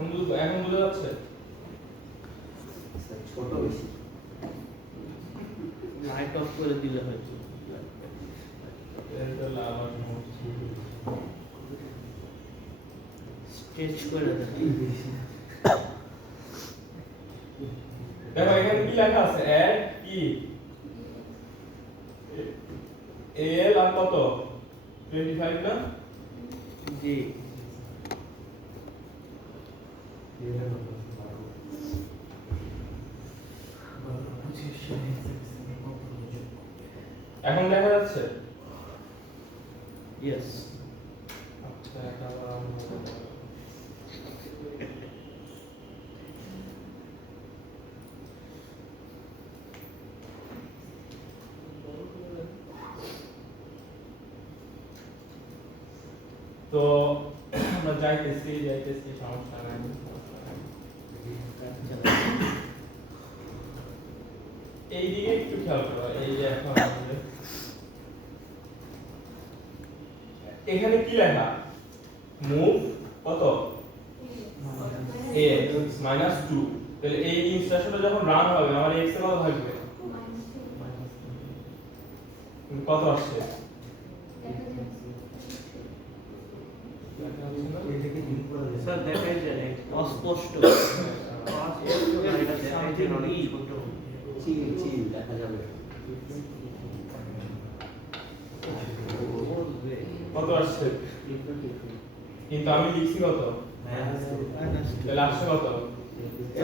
এখন বোঝা যাচ্ছে? ছোট বেশি লাইট অফ করে দিলে হয়তো এটা লাভার স্কেচ করে দেন। দেখো এখানে কি লেখা আছে? অ্যাড কি এল আর কত 25 না? জি এখন দেখা যাচ্ছে? ইয়েস আচ্ছা এটা আবার আমরা তো আমরা যাইতেছি সমস্যা নাই। এই দিকে একটু খেয়াল করো, এই যে এখন আমাদের এখানে কি লেখা? মুভ কত a -2। তাহলে এই ইনস্ট্রাকশনটা যখন রান হবে আমার x এর কত থাকবে? কত আসছে? স্যার দেখাই যায় অস্পষ্ট দেখা যাবে কত আসছে? কিন্তু আমি লিখছি কত? তাহলে আসছে কত?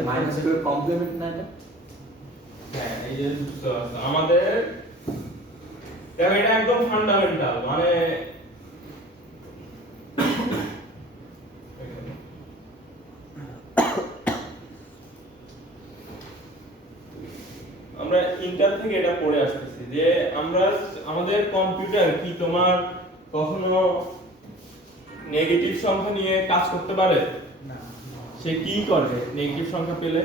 মাইনাস করে কমপ্লিমেন্ট না এটা? হ্যাঁ এই যে বুঝতে পারছো আমাদের দেখো এটা একদম ফান্ডামেন্টাল মানে আমরা ইন্টার থেকে এটা পড়ে আসতেছি যে আমরা আমাদের কম্পিউটার কি তোমার কখনো নেগেটিভ সংখ্যা নিয়ে কাজ করতে পারে না সে কি করে নেগেটিভ সংখ্যা পেলে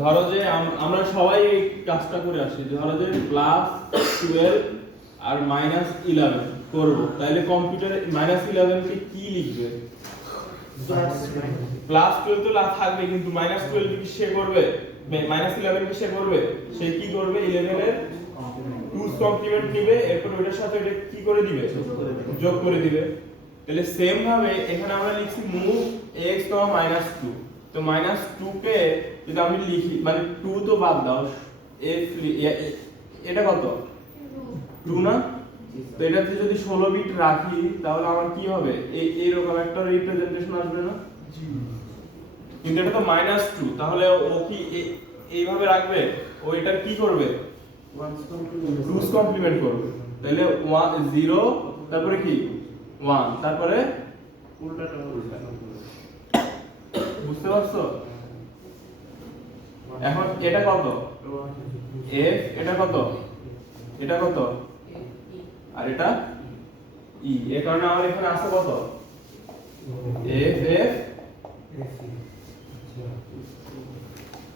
ধরো যে আমরা সবাই এই কাজটা করে আসি ধরো যে +12 আর -11 করব তাহলে কম্পিউটারে -11 কে কি লিখবে +12 তো থাকবে কিন্তু -12 কি সে করবে -11 কি সে করবে সে কি করবে 11 এর 2's কমপ্লিমেন্ট নেবে এরপর ওটার সাথে এটা কি করে দিবে যোগ করে দিবে তাহলে সেম ভাবে এখানে আমরা লিখছি মুভ x, -2 তো -2 কে যদি আমি লিখি মানে 2 তো বাদ দাও এটা কত 2 না তো এটাতে যদি 16 বিট রাখি তাহলে আমার কি হবে এইরকম একটা রিপ্রেজেন্টেশন আসবে না কিন্তু এটা তো -2 তাহলে ও কি এইভাবে রাখবে ও এটা কি করবে 2's কমপ্লিমেন্ট করবে তাহলে 0 তারপরে কি 1 তারপরে উল্টাটা বুঝতে পারছো এখন এটা কত f এটা কত এটা কত আর এটা e এর কারণে আমার এখানে আছে কত f f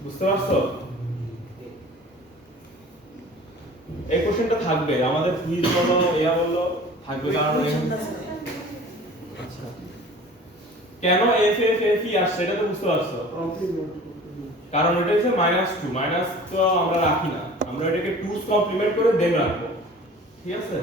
বুঝতে পারছো এই কোশ্চেনটা থাকবে আমাদের কুইজ বলো ইয়া বললো থাকবে কারণ আচ্ছা কেন f f f e আসছে এটা তো বুঝতে পারছো কারণ এটা হচ্ছে -2 মাইনাস তো আমরা রাখি না আমরা এটাকে 2's কমপ্লিমেন্ট করে দেন রাখবো ঠিক আছে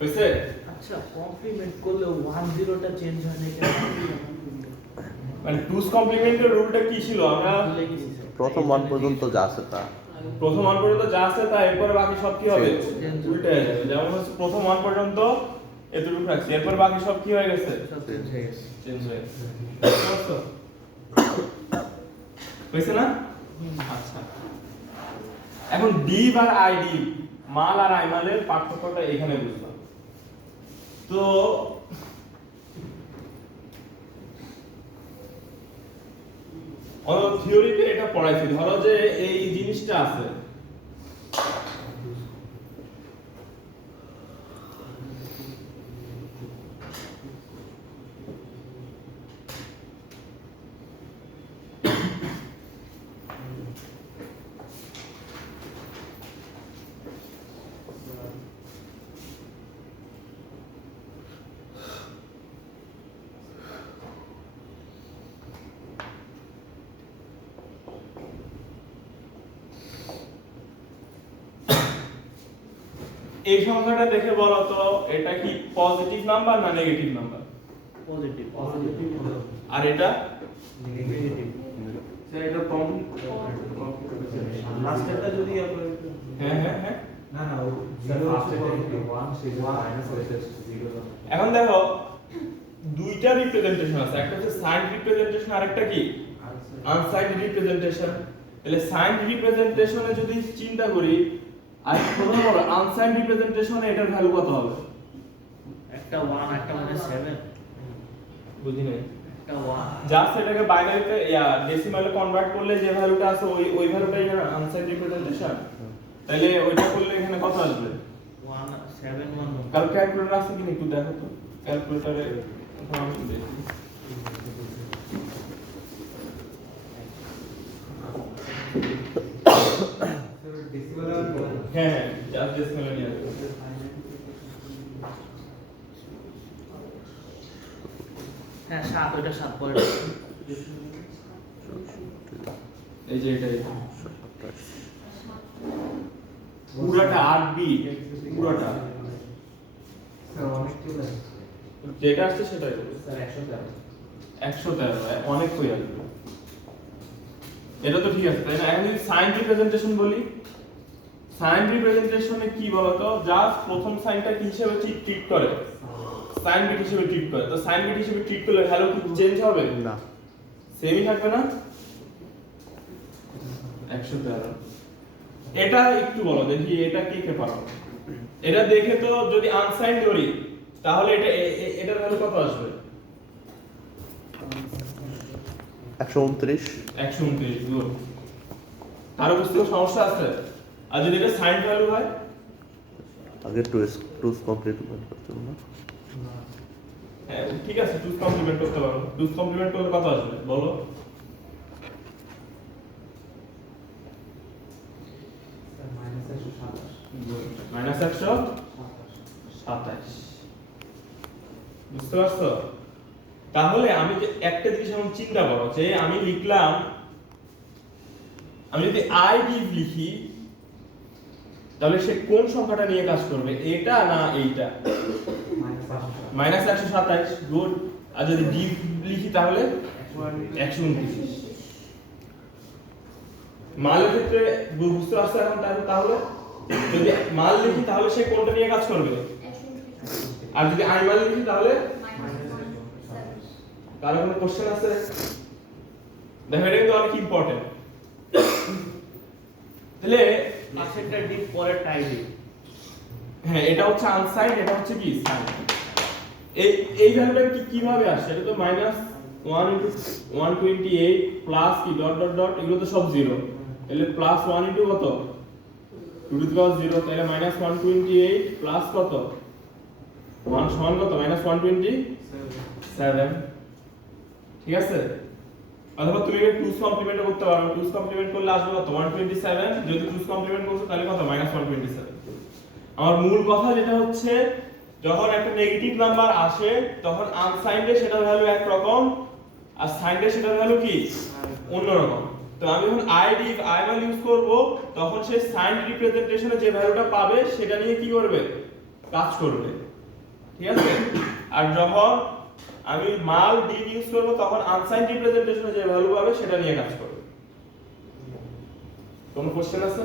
হইছে আচ্ছা কমপ্লিমেন্ট করলে 10 টা চেঞ্জ হয় না কেন মানে 2's কমপ্লিমেন্টের রুলটা কি ছিল আমরা ভুলে গেছি স্যার। প্রথম মান পর্যন্ত যা আছে তা প্রথম মান পর্যন্ত যা আছে তা এরপরে বাকি সব কি হবে উল্টে হয়ে যাবে যেমন হচ্ছে প্রথম মান পর্যন্ত এতটুকু রাখছি এরপর বাকি সব কি হয়ে গেছে সব চেঞ্জ হয়ে গেছে চেঞ্জ হয়ে গেছে বুঝতে পারছো? হয়েছে না আচ্ছা এখন ডিভ আর আইডি মাল আর আইমালের পার্থক্যটা এখানে বুঝলাম তো থিওরিতে এটা পড়াইছি, ধরো যে এই জিনিসটা আছে, এই সংখ্যাটা দেখে বলো তো এটা কি পজিটিভ নাম্বার না নেগেটিভ নাম্বার? পজিটিভ আর এটা নেগেটিভ স্যার এটা কম, লাস্টেরটা যদি আপনার হ্যাঁ হ্যাঁ হ্যাঁ। না না ও জিরো হচ্ছে ওয়ান সেটা মাইনাস হচ্ছে জিরো। এখন দেখো দুইটা রিপ্রেজেন্টেশন আছে, একটা হচ্ছে সাইন রিপ্রেজেন্টেশন আর একটা কি আনসাইন্ড রিপ্রেজেন্টেশন। তাহলে সাইন রিপ্রেজেন্টেশনে যদি চিন্তা করি আর প্রথম হলো আনসাইন্ড রিপ্রেজেন্টেশনে এটার ভ্যালু কত হবে? একটা 1 একটা মানে 7 বুঝি নাই। একটা 1 জাস্ট এটাকে বাইনারিতে ডেসিমালে কনভার্ট করলে যে ভ্যালুটা আছে ওই ভ্যালুটাই না আনসাইন্ড রিপ্রেজেন্টেশন। তাহলে ওইটা করলে এখানে কত আসবে? 1 7 1 কাল ক্যালকুলেটর আছে কিনা একটু দেখো তো, ক্যালকুলেটরে আমি দেখি। হ্যাঁ হ্যাঁ জাস্ট ডেসিমালে নিয়ে আসবে। হ্যাঁ 7 ওইটা 7 পরে এই যে এটা পুরাটা 8 বিট, পুরাটা স্যার অনেক কি লাগে যেটা আসছে সেটাই হবে। স্যার 113 113 অনেক কই আসবে। এটা তো ঠিক আছে তাই না? এখন যদি সাইন রিপ্রেজেন্টেশন বলি, সাইন রিপ্রেজেন্টেশনে কি বলতো, জাস্ট প্রথম সাইনটা কি হিসেবে ট্রিট করে, সাইন বিট হিসেবে ট্রিট করে। তো সাইন বিট হিসেবে ট্রিট করলে ভ্যালু কি চেঞ্জ হবে? না, সেমই থাকবে না? 113 এটা একটু বলো দেখি, এটা কে কে পারো? এটা দেখে তো যদি আনসাইন ধরি তাহলে এটার ভ্যালু কত আসবে? 129। 129 গুড। আরো বুঝতে সমস্যা আছে? আর যদি এটা সাইন ভ্যালু হয় আগে টুস কমপ্লিমেন্ট করতে হবে না? হ্যাঁ ঠিক আছে, 2 কমপ্লিমেন্ট করতে পারো। 2 কমপ্লিমেন্ট করলে কত আসবে বলো? মাইনাস 127। বুঝতে পারছো? তাহলে আমি যে একটা জিনিস এখন চিন্তা করো যে আমি লিখলাম, আমি যদি আই ডিভ লিখি তাহলে সে কোন সংখ্যাটা নিয়ে কাজ করবে, এটা না এইটা? Minus 127 good. আর যদি ডিভ লিখি তাহলে 129। মালের ক্ষেত্রে বুঝতে পারছো এখন? তাহলে যদি মাল লিখি তাহলে সে কোনটা নিয়ে কাজ করবে, আর যদি আই মাল লিখি তাহলে? কারো কোনো কোশ্চেন আছে? দেখো এটা কিন্তু অনেক ইম্পর্টেন্ট। তাহলে পাশেরটা ডিপ পরে টাই ডিপ হ্যাঁ এটা হচ্ছে আনসাইড, এটা হচ্ছে কি সাইড। এই ভ্যালুটা কিভাবে আসে? এটা তো -1 * 128 প্লাস কি ডট ডট ডট, এগুলো তো সব জিরো। তাহলে +1 * কত 2^0, তাহলে -128 প্লাস কত 1 সমান কত -127। ঠিক আছে? অথবা তুমি এটা 2's কমপ্লিমেন্ট করতে পারো। 2's কমপ্লিমেন্ট করলে আসবে কত 127। যদি 2's কমপ্লিমেন্ট করছো তাহলে কত -127। আমার মূল কথা যেটা হচ্ছে, যখন একটা নেগেটিভ নাম্বার আসে তখন আনসাইন্ডে সেটার ভ্যালু এক রকম আর সাইন্ডে সেটার ভ্যালু কি অন্যরকম। তো আমি যখন আই মাল ইউজ করব তখন সে সাইন রিপ্রেজেন্টেশনে যে ভ্যালুটা পাবে সেটা নিয়ে কি করবে, কাজ করবে। ঠিক আছে? আর যখন আমি মাল ডিভ ইউজ করব তখন আনসাইন রিপ্রেজেন্টেশনে যে ভ্যালু পাবে সেটা নিয়ে কাজ করবে। কোনো কোশ্চেন আছে?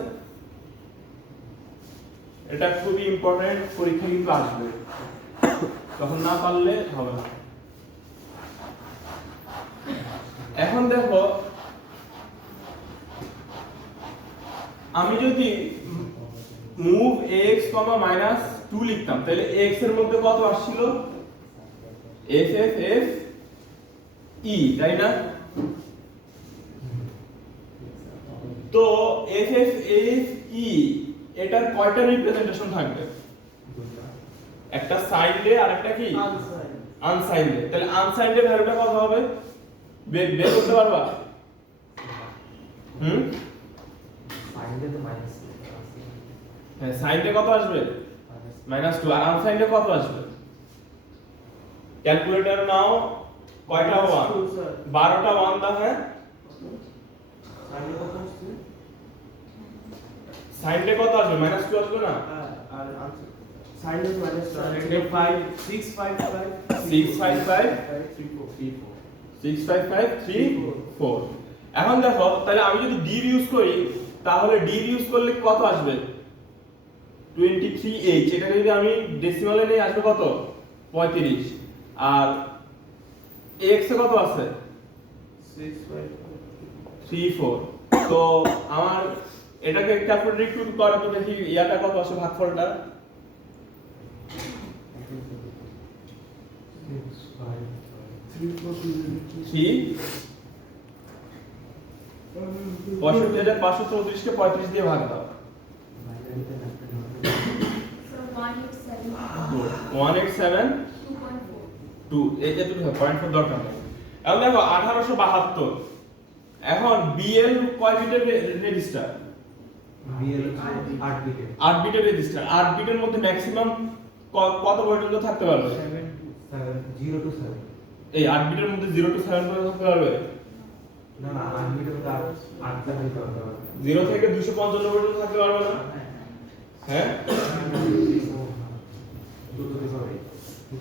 এটা খুবই ইম্পর্টেন্ট, পরীক্ষা কিন্তু আসবে, তখন না পারলে হবে না। এখন দেখো আমি যদি মুভ x, -2 লিখতাম তাহলে x এর মধ্যে কত আসছিল? f f f e, তাই না? তো FFFE এটার কয়টা রিপ্রেজেন্টেশন থাকবে? একটা সাইন্ড আর একটা কি আনসাইন্ড। তাহলে আনসাইন্ড এর ভ্যালুটা কত হবে বের করতে পারবা? সাইনটা তো মাইনাস হ্যাঁ, সাইন্ডে কত আসবে? -2। আর আনসাইন্ডে কত আসবে? ক্যালকুলেটর নাও, কয়টা 1? 12টা 1 দাও। হ্যাঁ, সাইন্ডে কত আসবে? -2 আসবে না? 655,3,4। এখন দেখো, তাহলে আমি যদি ডিভ ইউজ করি, তাহলে ডিভ ইউজ করলে কত আসবে? 23H। এটাকে যদি আমি ডেসিমালে নেই আসবে কত? 35। আর x এ কত আছে? 34। তো আমার এটাকে ক্যালকুলেটর একটু করে তো দেখি ইয়াটা কত আসে, ভাগফলটা। 65,534 কে 35 দিয়ে ভাগ দাও। 187 2 এই যে তুমি 0.4 দরকার নেই। এখন দেখো 1872। এখন BL কয় বিটের রেজিস্টার? বিএল 8 বিটে 8 বিটের রেজিস্টার। 8 বিটের মধ্যে ম্যাক্সিমাম কত পর্যন্ত থাকতে পারবে? 0 to 7 এই 8 বিটের মধ্যে 0 to 7 পর্যন্ত থাকতে পারবে? না না 8 বিটের মধ্যে 8 টা দিতে হবে 0 থেকে 255 পর্যন্ত থাকতে পারবে না? হ্যাঁ, দুটো দিতে হবে।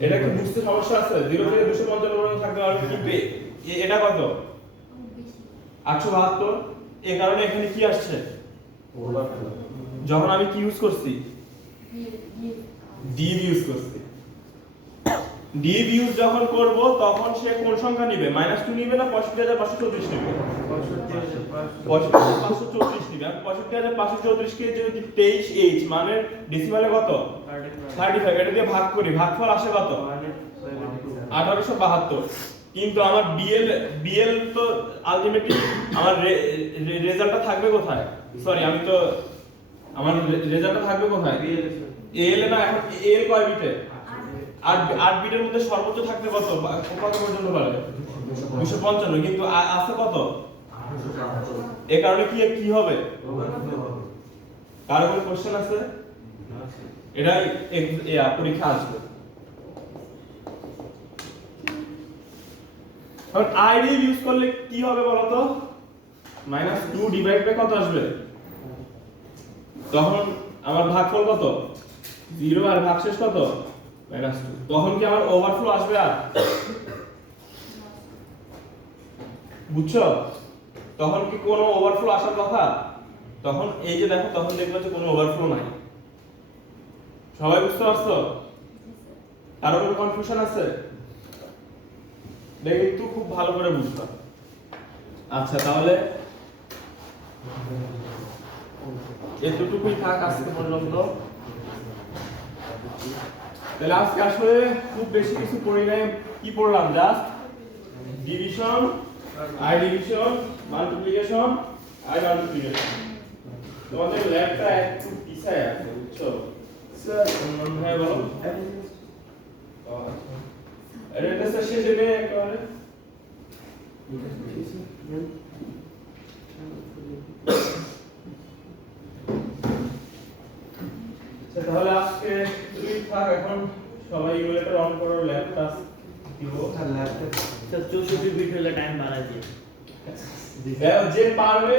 এটা কি বুঝতে সমস্যা আছে? 0 থেকে 255 পর্যন্ত থাকতে পারবে কিন্তু এটা কত? 872। এই কারণে এখানে কি আসছে? ওভারফ্লো যখন আমি কি ইউজ করছি? ডিভ ইউজ করছি। ডিভ ইউজ যখন করব তখন সে কোন সংখ্যা নেবে? -2 নেবে না 65,534 নেবে? 65,534 নেবে। আর 65,534 কে যদি 23H মানে ডেসিমালে কত? 35। এটা দিয়ে ভাগ করি, ভাগফল আসে কত? 1872। কিন্তু আমার বিএল তো আলটিমেটলি আমার রেজাল্টটা থাকবে কোথায়? সরি, আমি তো আমার রেজাল্টটা থাকবে কোথায়? এল না। এখন এল কয় বিটে? 8 বিটের মধ্যে সর্বোচ্চ থাকতে কত পর্যন্ত পারবে? 255। কিন্তু আছে কত? এই কারণে কি হবে? ওভারফ্লো হবে। কার কোনো কোশ্চেন আছে? এটাই পরীক্ষা আসবে। এখন আইডি ইউজ করলে কি হবে বলো তো? -2 ডিভাইড বাই কত আসবে? তখন আমার ভাগফল কত? 0 আর ভাগশেষ কত? -2। তখন কি আমার ওভারফ্লো আসবে? আর বুঝছো? তখন কি কোনো ওভারফ্লো আসার কথা? তখন এই যে দেখো, তখন দেখবে যে কোনো ওভারফ্লো নাই। সবাই বুঝতে পারছো? কারো কোনো কনফিউশন আছে? দেখি একটু খুব ভালো করে বুঝবা। আচ্ছা, তাহলে এতটুকুই থাক আজকে পর্যন্ত। তাহলে আজকে আসলে খুব বেশি কিছু পড়ি নাই। কি পড়লাম? Just division, I division, multiplication, I multiplication. তোমাদের ল্যাবটা একটু পিছায় আছে, বুঝছো? স্যার হ্যাঁ বলো। এটা সেশন দেবে একেবারে। তাহলে আজকে তুই থাক, এখন সবাই ইমুলেটর অন করো, ল্যাব টাস্ক দিব। আর ল্যাপটপ सर 64 बिट वाला टाइम बढ़ा दिए যে পারবে